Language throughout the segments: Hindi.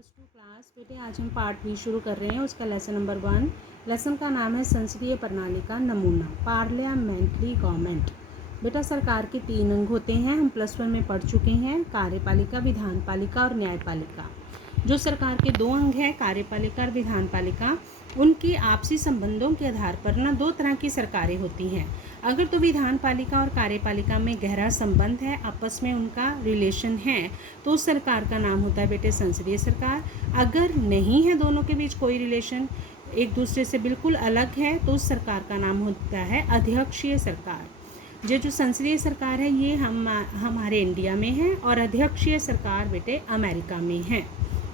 +2 क्लास बेटे आज हम पार्ट भी शुरू कर रहे हैं। उसका लेसन नंबर 1। लेसन का नाम है संसदीय प्रणाली का नमूना, पार्लियामेंट्री गवर्नमेंट। बेटा सरकार के 3 अंग होते हैं, हम +1 में पढ़ चुके हैं, कार्यपालिका, विधानपालिका और न्यायपालिका। जो सरकार के 2 अंग हैं, कार्यपालिका और विधानपालिका, उनकी आपसी संबंधों के आधार पर ना 2 तरह की सरकारें होती हैं। अगर तो विधानपालिका और कार्यपालिका में गहरा संबंध है, आपस में उनका रिलेशन है, तो उस सरकार का नाम होता है बेटे संसदीय सरकार। अगर नहीं है दोनों के बीच कोई रिलेशन, एक दूसरे से बिल्कुल अलग है, तो उस सरकार का नाम होता है अध्यक्षीय सरकार। ये जो संसदीय सरकार है ये हमारे इंडिया में है और अध्यक्षीय सरकार बेटे अमेरिका में है।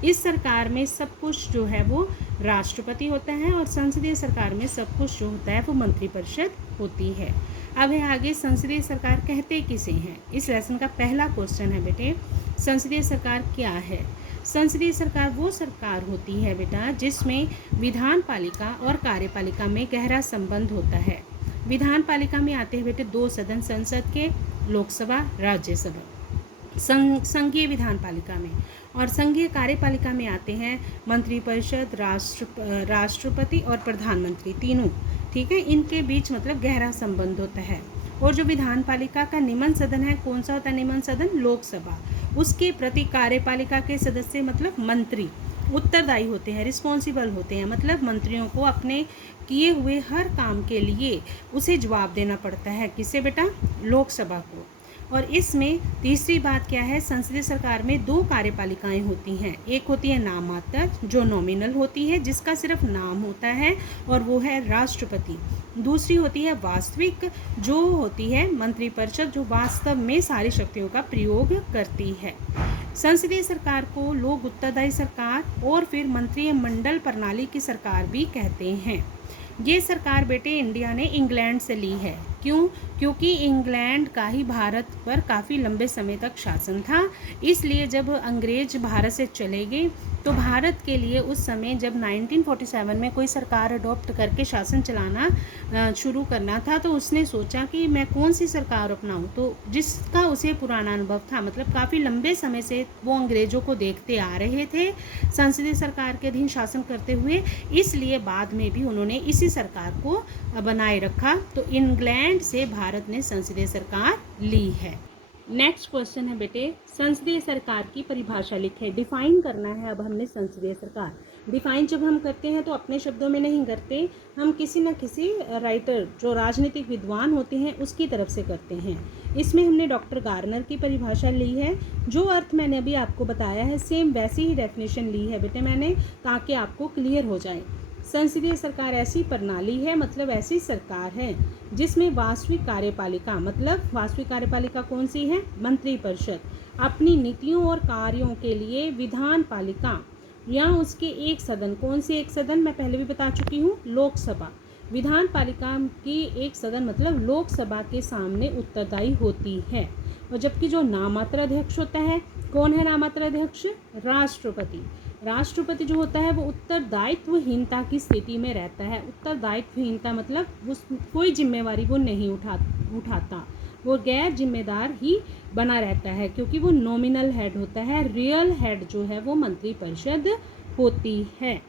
इस सरकार में सब कुछ जो है वो राष्ट्रपति होता है और संसदीय सरकार में सब कुछ जो होता है वो मंत्रिपरिषद होती है। अब है आगे संसदीय सरकार कहते किसे हैं। इस लेसन का पहला क्वेश्चन है बेटे, संसदीय सरकार क्या है। संसदीय सरकार वो सरकार होती है बेटा जिसमें विधानपालिका और कार्यपालिका में गहरा संबंध होता है। विधानपालिका में आते हैं बेटे 2 सदन संसद के, लोकसभा, राज्यसभा। संघीय विधानपालिका में और संघीय कार्यपालिका में आते हैं मंत्रिपरिषद, राष्ट्रपति और प्रधानमंत्री, तीनों। ठीक है, इनके बीच मतलब गहरा संबंध होता है। और जो विधानपालिका का निम्न सदन है, कौन सा होता है निम्न सदन? लोकसभा। उसके प्रति कार्यपालिका के सदस्य मतलब मंत्री उत्तरदायी होते हैं, रिस्पॉन्सिबल होते हैं। मतलब मंत्रियों को अपने किए हुए हर काम के लिए उसे जवाब देना पड़ता है। किसे बेटा? लोकसभा को। और इसमें तीसरी बात क्या है, संसदीय सरकार में 2 कार्यपालिकाएं होती हैं। एक होती है नामात्र जो नॉमिनल होती है, जिसका सिर्फ नाम होता है और वो है राष्ट्रपति। दूसरी होती है वास्तविक जो होती है मंत्रिपरिषद, जो वास्तव में सारी शक्तियों का प्रयोग करती है। संसदीय सरकार को लोग उत्तरदायी सरकार और फिर मंत्रिमंडल प्रणाली की सरकार भी कहते हैं। ये सरकार बेटे इंडिया ने इंग्लैंड से ली है। क्यों? क्योंकि इंग्लैंड का ही भारत पर काफ़ी लंबे समय तक शासन था। इसलिए जब अंग्रेज भारत से चले गए तो भारत के लिए उस समय जब 1947 में कोई सरकार अडॉप्ट करके शासन चलाना शुरू करना था, तो उसने सोचा कि मैं कौन सी सरकार अपनाऊं। तो जिसका उसे पुराना अनुभव था, मतलब काफ़ी लंबे समय से वो अंग्रेज़ों को देखते आ रहे थे संसदीय सरकार के अधीन शासन करते हुए, इसलिए बाद में भी उन्होंने इसी सरकार को बनाए रखा। तो इंग्लैंड से भारत ने संसदीय सरकार ली है। नेक्स्ट क्वेश्चन है बेटे, संसदीय सरकार की परिभाषा लिखे। डिफाइन करना है अब हमने संसदीय सरकार। डिफाइन जब हम करते हैं तो अपने शब्दों में नहीं करते, हम किसी न किसी राइटर जो राजनीतिक विद्वान होते हैं उसकी तरफ से करते हैं। इसमें हमने डॉक्टर गार्नर की परिभाषा ली है। जो अर्थ मैंने अभी आपको बताया है सेम वैसी ही डेफिनेशन ली है बेटे मैंने, ताकि आपको क्लियर हो जाए। संसदीय सरकार ऐसी प्रणाली है, मतलब ऐसी सरकार है जिसमें वास्तविक कार्यपालिका, मतलब वास्तविक कार्यपालिका कौन सी है? मंत्रिपरिषद, अपनी नीतियों और कार्यों के लिए विधानपालिका या उसके एक सदन, कौन से एक सदन मैं पहले भी बता चुकी हूँ, लोकसभा, विधानपालिका की एक सदन मतलब लोकसभा के सामने उत्तरदायी होती है। और जबकि जो नामात्र अध्यक्ष होता है, कौन है नामात्र अध्यक्ष? राष्ट्रपति। राष्ट्रपति जो होता है वो उत्तरदायित्वहीनता की स्थिति में रहता है। उत्तरदायित्वहीनता मतलब कोई जिम्मेवारी वो नहीं उठाता, वो गैर जिम्मेदार ही बना रहता है, क्योंकि वो नॉमिनल हेड होता है। रियल हेड जो है वो मंत्रिपरिषद होती है।